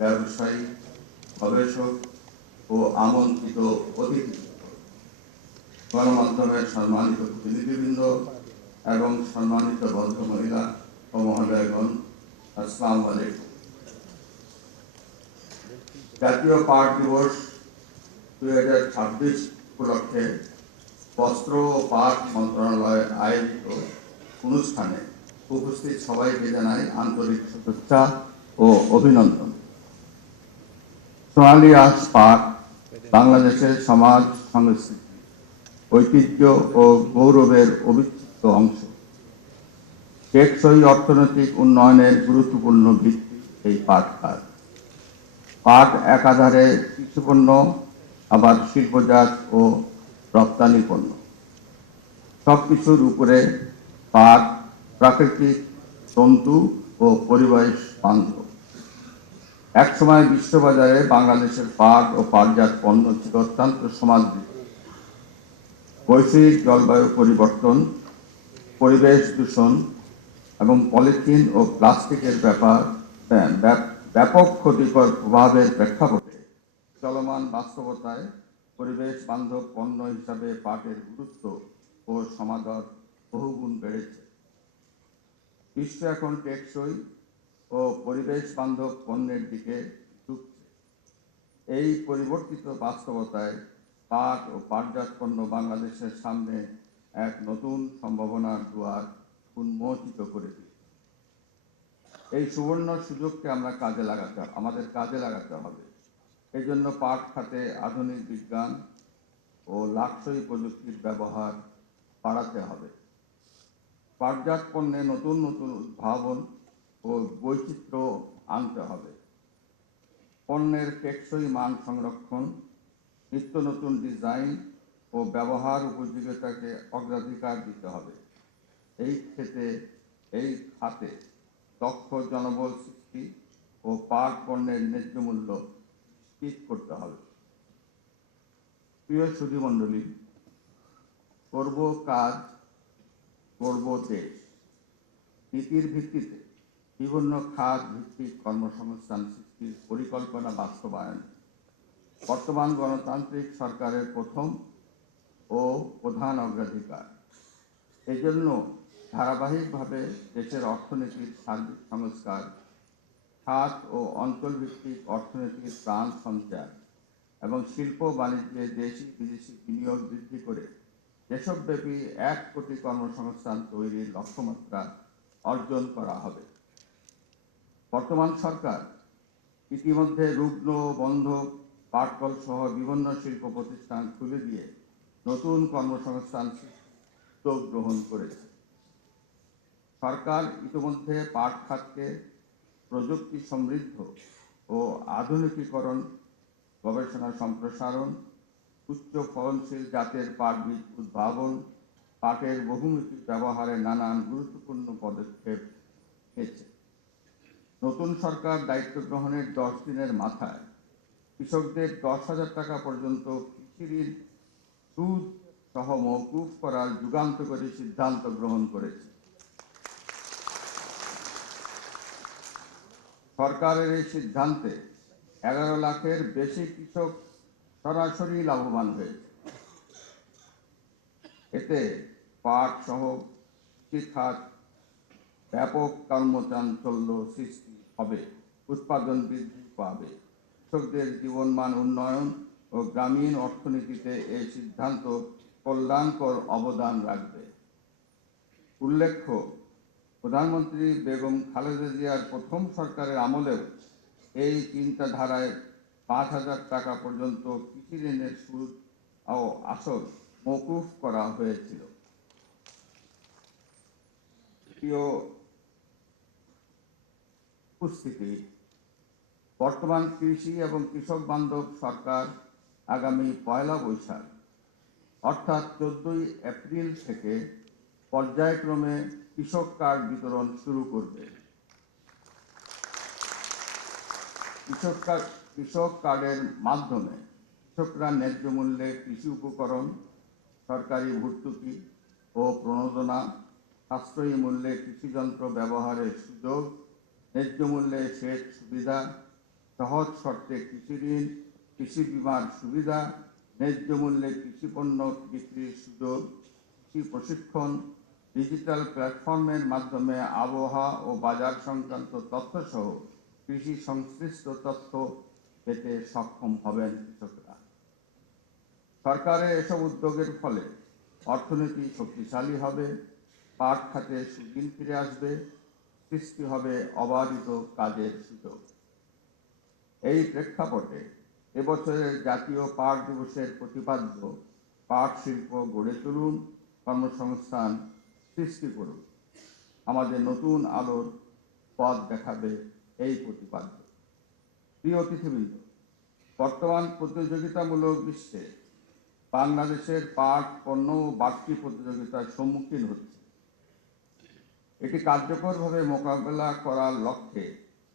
ব্যবসায়ী, গবেষক ও আমন্ত্রিত অতিথি, গণমাধ্যমের সম্মানিত প্রতিনিধিবৃন্দ এবং সম্মানিত ভদ্রমহিলা ও মহোদয়গণ, আসসালামু আলাইকুম। জাতীয় পাট দিবস 2026 উপলক্ষে বস্ত্র ও পাট মন্ত্রণালয় আয়োজিত অনুষ্ঠানে উপস্থিত সবাইকে জানাই আন্তরিক শুভেচ্ছা ও অভিনন্দন। সোনালী আঁশ পাট বাংলাদেশের সমাজ, সংস্কৃতি, ঐতিহ্য ও গৌরবের অবিচ্ছেদ্য অংশ। টেকসই অর্থনৈতিক উন্নয়নের গুরুত্বপূর্ণ ভিত্তি এই পাট খাত। পাট একাধারে কৃষিপণ্য, আবার শিল্পজাত ও রপ্তানি পণ্য। সবকিছুর উপরে পাট প্রাকৃতিক, তন্তু ও পরিবেশ বান্ধব। একসময় বিশ্ববাজারে বাংলাদেশের পাট ও পাটজাত পণ্য ছিল অত্যন্ত সমাদৃত। বৈশ্বিক জলবায়ু পরিবর্তন, পরিবেশ দূষণ এবং পলিথিন ও প্লাস্টিকের ব্যাপক ক্ষতিকর প্রভাবের প্রেক্ষাপটে চলমান বাস্তবতায় পরিবেশ বান্ধব পণ্য হিসাবে পাটের গুরুত্ব ও সমাদর বহুগুণ বেড়েছে। বিশ্ব এখন টেকসই ও পরিবেশ বান্ধব পণ্যের দিকে ঝুঁকছে। এই পরিবর্তিত বাস্তবতায় পাট ও পাটজাত পণ্য বাংলাদেশের সামনে এক নতুন সম্ভাবনার দুয়ার উন্মোচিত করে দিচ্ছে। এই সুবর্ণ সুযোগকে আমাদের কাজে লাগাতে হবে। এই জন্য পাট খাতে আধুনিক বিজ্ঞান ও লাক্সই প্রযুক্তির ব্যবহার বাড়াতে হবে। পাটজাত পণ্যে নতুন নতুন উদ্ভাবন ও বৈচিত্র্য আনতে হবে। পণ্যের টেকসই মান সংরক্ষণ, নিত্য নতুন ডিজাইন ও ব্যবহার উপযোগিতাকে অগ্রাধিকার দিতে হবে। এই খাতে দক্ষ জনবল সৃষ্টি ও পাট পণ্যের ন্যায্য মূল্য নিশ্চিত করতে হবে। প্রিয় সুধীমণ্ডলী, করব কাজ, করব দেশ নীতির ভিত্তিতে বিভিন্ন খাত ভিত্তিক কর্মসংস্থান সৃষ্টির পরিকল্পনা বাস্তবায়ন বর্তমান গণতান্ত্রিক সরকারের প্রথম ও প্রধান অগ্রাধিকার। এজন্য ধারাবাহিকভাবে দেশের অর্থনীতির সার্বিক সংস্কার, খাত ও অঞ্চলভিত্তিক অর্থনীতির প্রাণ সঞ্চার এবং শিল্প বাণিজ্যে দেশি বিদেশি বিনিয়োগ বৃদ্ধি করে দেশব্যাপী 1 কোটি কর্মসংস্থান তৈরির লক্ষ্যমাত্রা অর্জন করা হবে। বর্তমান সরকার ইতিমধ্যে রুগ্ন, বন্ধ, পাটকল সহ বিভিন্ন শিল্প প্রতিষ্ঠান খুলে দিয়ে নতুন কর্মসংস্থান উদ্যোগ গ্রহণ করেছে। সরকার ইতিমধ্যে পাট খাতকে প্রযুক্তি সমৃদ্ধ ও আধুনিকীকরণ, গবেষণা সম্প্রসারণ, উচ্চ ফলনশীল জাতের পাট বীজ উদ্ভাবন, পাটের বহুমুখী ব্যবহারে নানান গুরুত্বপূর্ণ পদক্ষেপ নিয়েছে। নতুন সরকার দায়িত্ব গ্রহণের 10 দিনের মাথায় কৃষকদের 10,000 টাকা পর্যন্ত কৃষি ঋণ সুদ সহ মওকুফ করার যুগান্তকারী সিদ্ধান্ত গ্রহণ করেছে। সরকারের এই সিদ্ধান্তে 11 লাখের বেশি কৃষক সরাসরি লাভবান হয়েছে। এতে পাট সহ কৃষি খাত ব্যাপক কর্মচাঞ্চল্য সৃষ্টি হবে, উৎপাদন বৃদ্ধি পাবে, কৃষকদের জীবনমান উন্নয়ন ও গ্রামীণ অর্থনীতিতে এই সিদ্ধান্ত কল্যাণকর অবদান রাখবে। উল্লেখ্য, প্রধানমন্ত্রী বেগম খালেদা জিয়ার প্রথম সরকারের আমলেও এই চিন্তাধারায় 5,000 টাকা পর্যন্ত কৃষি ঋণের সুদ ও আসল মওকুফ করা হয়েছিল। প্রিয় উপস্থিতি, বর্তমান কৃষি এবং কৃষক বান্ধব সরকার আগামী 1 বৈশাখ অর্থাৎ 14 এপ্রিল থেকে পর্যায়ক্রমে কৃষক কার্ড বিতরণ শুরু করবে। কৃষক কার্ডের মাধ্যমে কৃষকরা ন্যায্য মূল্যে কৃষি উপকরণ, সরকারি ভর্তুকি ও প্রণোদনা, সাশ্রয়ী মূল্যে কৃষিযন্ত্র ব্যবহারের সুযোগ, ন্যায্য মূল্যে সেচ সুবিধা, সহজ শর্তে কৃষি ঋণ, কৃষি বীমার সুবিধা, ন্যায্য মূল্যে কৃষি পণ্য বিক্রির সুযোগ, কৃষি প্রশিক্ষণ, ডিজিটাল প্ল্যাটফর্মের মাধ্যমে আবহাওয়া ও বাজার সংক্রান্ত তথ্য সহ কৃষি সংশ্লিষ্ট তথ্য পেতে সক্ষম হবেন কৃষকরা। সরকারের এসব উদ্যোগের ফলে অর্থনীতি শক্তিশালী হবে, পাট খাতে সুদিন ফিরে আসবে, সৃষ্টি হবে অবারিত কাজের সুযোগ। এই প্রেক্ষাপটে এবছরের জাতীয় পাট দিবসের প্রতিপাদ্য পাট শিল্প গড়ে তুলুন, কর্মসংস্থান সৃষ্টি করুন। আমাদের নতুন আলোর পথ দেখাবে এই প্রতিপাদ্য। প্রিয় অতিথিবৃন্দ, বর্তমান প্রতিযোগিতামূলক বিশ্বে বাংলাদেশের পাট পণ্য বাড়তি প্রতিযোগিতার সম্মুখীন হচ্ছে। এটি কার্যকরভাবে মোকাবেলা করার লক্ষ্যে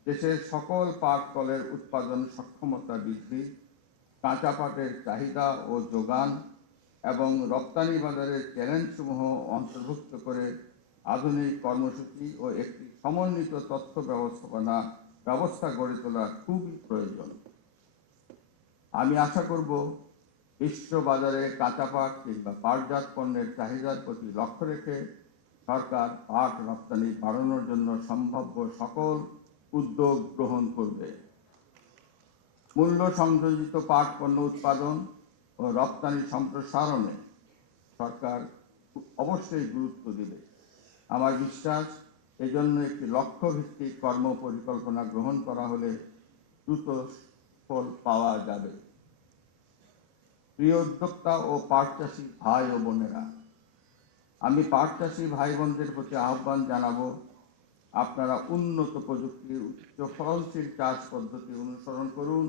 দেশের সকল পাট কলের উৎপাদন সক্ষমতা বৃদ্ধি, কাঁচা পাটের চাহিদা ও যোগান এবং রপ্তানি বাজারের চ্যালেঞ্জসমূহ অন্তর্ভুক্ত করে আধুনিক কর্মসূচি ও একটি সমন্বিত তথ্য ব্যবস্থা গড়ে তোলা খুবই প্রয়োজন। আমি আশা করব বিশ্ব বাজারে কাঁচা পাট কিংবা পাটজাত পণ্যের চাহিদার প্রতি লক্ষ্য রেখে সরকার পাট রপ্তানি বাড়ানোর জন্য সম্ভাব্য সকল উদ্যোগ গ্রহণ করবে। মূল্য সংযোজিত পাট পণ্য উৎপাদন ও রপ্তানি সম্প্রসারণে সরকার অবশ্যই গুরুত্ব দেবে। আমার বিশ্বাস, এজন্য একটি লক্ষ্যভিত্তিক কর্ম পরিকল্পনা গ্রহণ করা হলে দ্রুত ফল পাওয়া যাবে। প্রিয় উদ্যোক্তা ও পাট চাষী ভাই ও বোনেরা, আমি পাট চাষী ভাই বোনদের প্রতি আহ্বান জানাবো, আপনারা উন্নত প্রযুক্তির উচ্চ ফলনশীল চাষ পদ্ধতি অনুসরণ করুন,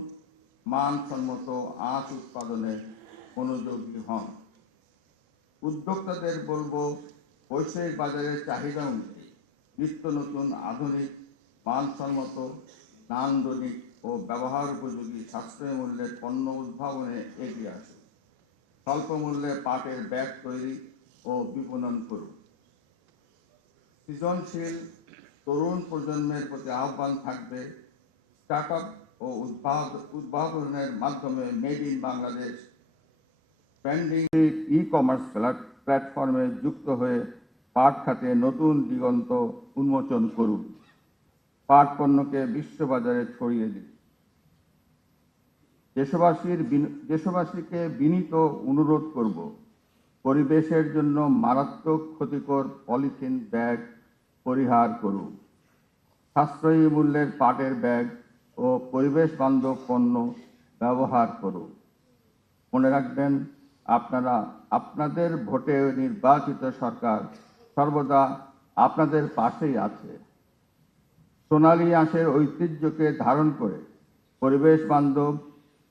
মানসম্মত আখ উৎপাদনে মনোযোগী হন। উদ্যোক্তাদের বলবো, বৈশ্বিক বাজারের চাহিদা অনুযায়ী নিত্য নতুন আধুনিক মানসম্মত নান্দনিক ও ব্যবহার উপযোগী সাশ্রয়ী মূল্যের পণ্য উদ্ভাবনে এগিয়ে আসুন। স্বল্প মূল্যে পাটের ব্যাগ তৈরি ও বিপণন করুন। সৃজনশীল তরুণ প্রজন্মের প্রতি আহ্বান থাকবে, স্টার্ট আপ ও উদ্ভাবনের মাধ্যমে made in Bangladesh branding e-commerce প্ল্যাটফর্মে যুক্ত হয়ে পাট খাতে নতুন দিগন্ত উন্মোচন করুন। পাট পণ্যকে বিশ্ববাজারে ছড়িয়ে দিন। দেশবাসীকে বিনীত অনুরোধ করব, পরিবেশের জন্য মারাত্মক ক্ষতিকর পলিথিন ব্যাগ পরিহার করুন। সাশ্রয়ী মূল্যের পাটের ব্যাগ ও পরিবেশ বান্ধব পণ্য ব্যবহার করুন। মনে রাখবেন, আপনাদের ভোটে নির্বাচিত সরকার সর্বদা আপনাদের পাশেই আছে। সোনালী আঁশের ঐতিহ্যকে ধারণ করে পরিবেশ বান্ধব,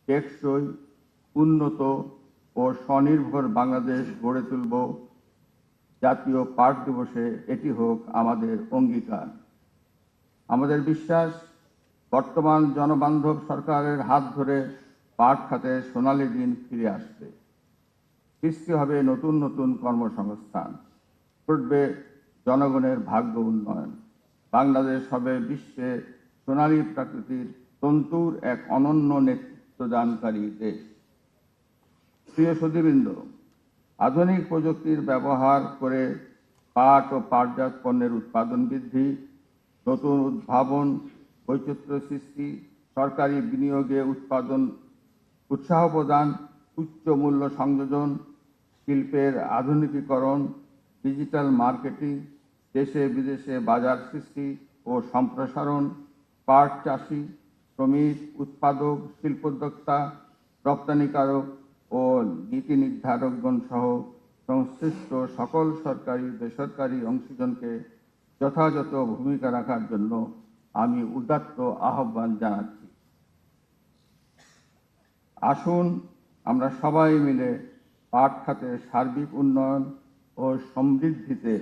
টেকসই, উন্নত ও স্বনির্ভর বাংলাদেশ গড়ে তুলব। জাতীয় পাট দিবসে এটি হোক আমাদের অঙ্গীকার। আমাদের বিশ্বাস, বর্তমান জনবান্ধব সরকারের হাত ধরে পাট খাতে সোনালী দিন ফিরে আসবে। সৃষ্টি হবে নতুন নতুন কর্মসংস্থান, ঘটবে জনগণের ভাগ্য উন্নয়ন। বাংলাদেশ হবে বিশ্বে সোনালী প্রাকৃতির তন্তুর এক অনন্য নেতৃত্বদানকারী দেশ। প্রিয় সুধীবৃন্দ, আধুনিক প্রযুক্তির ব্যবহার করে পাট ও পাটজাত পণ্যের উৎপাদন বৃদ্ধি, নতুন উদ্ভাবন, বৈচিত্র্য সৃষ্টি, সরকারি বিনিয়োগে উৎসাহ প্রদান, উচ্চ মূল্য সংযোজন, শিল্পের আধুনিকীকরণ, ডিজিটাল মার্কেটিং, দেশে বিদেশে বাজার সৃষ্টি ও সম্প্রসারণ, পাট চাষি, শ্রমিক, উৎপাদক, শিল্পোদ্যোক্তা, রপ্তানিকারক ও নীতি নির্ধারকগণ সহ সংশ্লিষ্ট সকল সরকারি বেসরকারি অংশীজনকে যথাযথ ভূমিকা রাখার জন্য আমি উদাত্ত আহ্বান জানাচ্ছি। আসুন আমরা সবাই মিলে পাট খাতের সার্বিক উন্নয়ন ও সমৃদ্ধিতে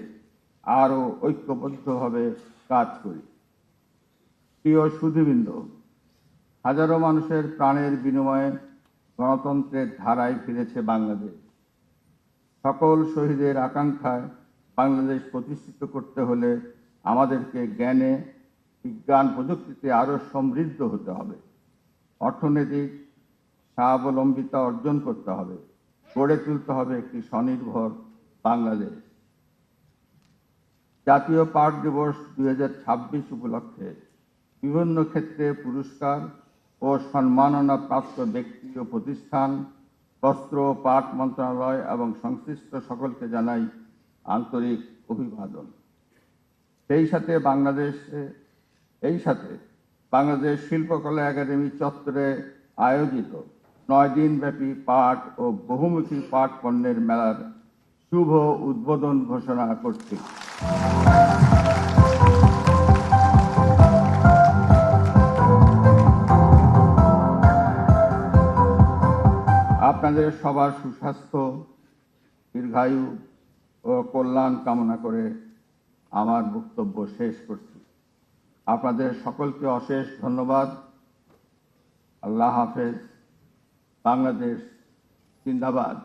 আরও ঐক্যবদ্ধভাবে কাজ করি। প্রিয় সুধীবৃন্দ, হাজারো মানুষের প্রাণের বিনিময়ে গণতন্ত্রের ধারায় ফিরেছে বাংলাদেশ। সকল শহীদের আকাঙ্ক্ষায় বাংলাদেশ প্রতিষ্ঠিত করতে হলে আমাদেরকে জ্ঞানে, বিজ্ঞান, প্রযুক্তিতে আরও সমৃদ্ধ হতে হবে। অর্থনৈতিক স্বাবলম্বিতা অর্জন করতে হবে, গড়ে তুলতে হবে একটি স্বনির্ভর বাংলাদেশ। জাতীয় পাট দিবস 2026 উপলক্ষে বিভিন্ন ক্ষেত্রে পুরস্কার ও সম্মাননা প্রাপ্ত ব্যক্তি ও প্রতিষ্ঠান, বস্ত্র ও পাট মন্ত্রণালয় এবং সংশ্লিষ্ট সকলকে জানাই আন্তরিক অভিবাদন। সেই সাথে বাংলাদেশ শিল্পকলা একাডেমি চত্বরে আয়োজিত 9 দিনব্যাপী পাট ও বহুমুখী পাট পণ্যের মেলার শুভ উদ্বোধন ঘোষণা করছি। আপনাদের সবার সুস্বাস্থ্য, দীর্ঘায়ু ও কল্যাণ কামনা করে আমার বক্তব্য শেষ করছি। আপনাদের সকলকে অশেষ ধন্যবাদ। আল্লাহ হাফেজ। বাংলাদেশ জিন্দাবাদ।